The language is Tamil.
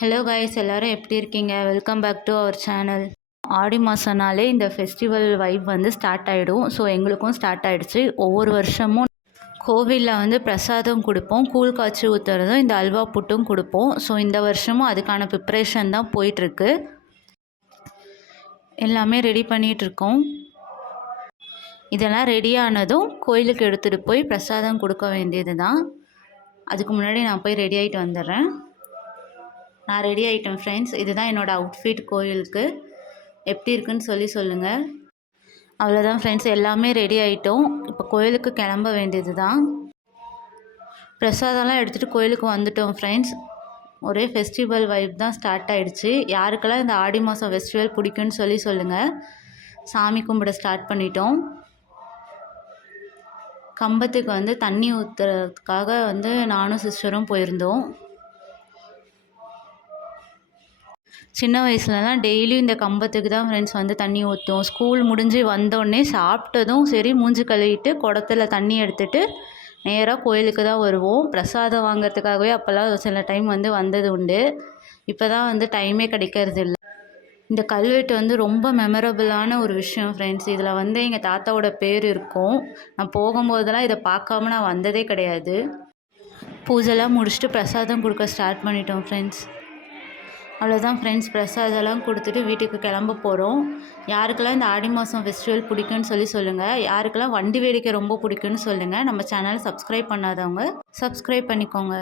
ஹலோ கைஸ், எல்லோரும் எப்படி இருக்கீங்க? Welcome back to our channel. Aadi மாதம்னாலே இந்த ஃபெஸ்டிவல் வைப் வந்து ஸ்டார்ட் ஆகிடும். ஸோ எங்களுக்கும் ஸ்டார்ட் ஆகிடுச்சு. ஒவ்வொரு வருஷமும் கோவிலில் வந்து பிரசாதம் கொடுப்போம், கூழ் காய்ச்சி ஊற்றுறதும் இந்த அல்வா புட்டும் கொடுப்போம். ஸோ இந்த வருஷமும் அதுக்கான ப்ரிப்ரேஷன் தான் போயிட்டுருக்கு. எல்லாமே ரெடி பண்ணிகிட்ருக்கோம். இதெல்லாம் ரெடியானதும் கோயிலுக்கு எடுத்துகிட்டு போய் பிரசாதம் கொடுக்க வேண்டியது தான். அதுக்கு முன்னாடி நான் போய் ரெடி ஆகிட்டு வந்துடுறேன். நான் ரெடி ஆகிட்டேன் ஃப்ரெண்ட்ஸ். இதுதான் என்னோடய அவுட்ஃபிட். கோயிலுக்கு எப்படி இருக்குன்னு சொல்லுங்கள். அவ்வளோதான் ஃப்ரெண்ட்ஸ், எல்லாமே ரெடி ஆகிட்டோம். இப்போ கோயிலுக்கு கிளம்ப வேண்டியது தான். பிரசாதம்லாம் எடுத்துகிட்டு கோயிலுக்கு வந்துட்டோம் ஃப்ரெண்ட்ஸ். ஒரே ஃபெஸ்டிவல் வைப் தான் ஸ்டார்ட் ஆகிடுச்சு. யாருக்கெல்லாம் இந்த ஆடி மாதம் ஃபெஸ்டிவல் பிடிக்குன்னு சொல்லுங்கள். சாமி கும்பிட ஸ்டார்ட் பண்ணிட்டோம். கம்பத்துக்கு வந்து தண்ணி ஊற்றுறதுக்காக வந்து நானும் சிஸ்டரும் போயிருந்தோம். சின்ன வயசுலலாம் டெய்லியும் இந்த கம்பத்துக்கு தான் ஃப்ரெண்ட்ஸ் வந்து தண்ணி ஊற்றும். ஸ்கூல் முடிஞ்சு வந்தோடனே சாப்பிட்டதும் சரி மூஞ்சி கழுவிட்டு குடத்துல தண்ணி எடுத்துகிட்டு நேராக கோயிலுக்கு தான் வருவோம். பிரசாதம் வாங்கிறதுக்காகவே அப்போல்லாம் சில டைம் வந்து வந்தது உண்டு. இப்போ தான் வந்து டைமே கிடைக்கிறது இல்லை. இந்த கல்வெட்டு வந்து ரொம்ப மெமரபுளான ஒரு விஷயம் ஃப்ரெண்ட்ஸ். இதில் வந்து எங்கள் தாத்தாவோட பேர் இருக்கும். நான் போகும்போதெல்லாம் இதை பார்க்காம நான் வந்ததே கிடையாது. பூஜைலாம் முடிச்சுட்டு பிரசாதம் கொடுக்க ஸ்டார்ட் பண்ணிட்டோம் ஃப்ரெண்ட்ஸ். அவ்வளோதான் ஃப்ரெண்ட்ஸ், பிரசாதெல்லாம் கொடுத்துட்டு வீட்டுக்கு கிளம்ப போகிறோம். யாருக்கெல்லாம் இந்த ஆடி மாதம் ஃபெஸ்டிவல் பிடிக்குன்னு சொல்லுங்கள். யாருக்கெல்லாம் வண்டி வேடிக்கை ரொம்ப பிடிக்குன்னு சொல்லுங்கள். நம்ம சேனலை சப்ஸ்கிரைப் பண்ணாதவங்க சப்ஸ்கிரைப் பண்ணிக்கோங்க.